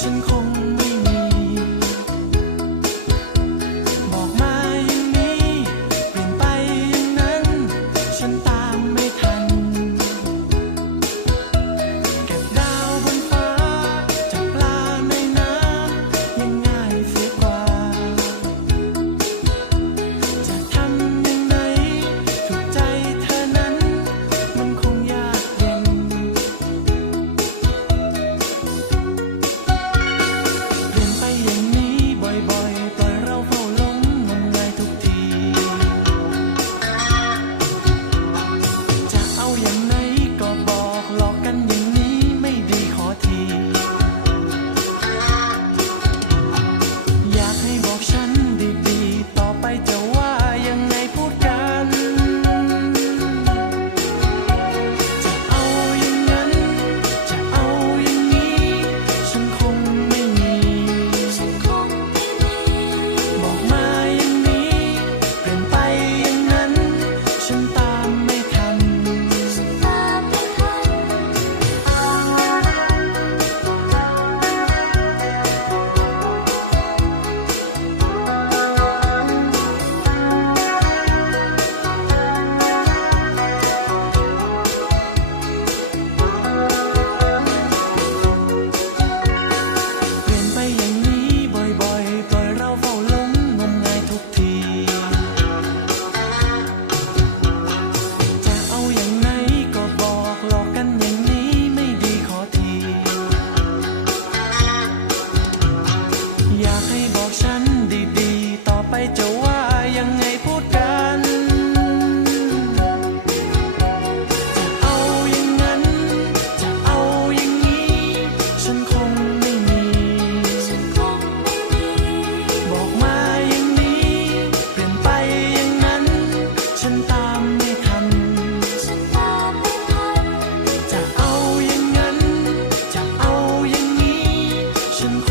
ฉันคง watching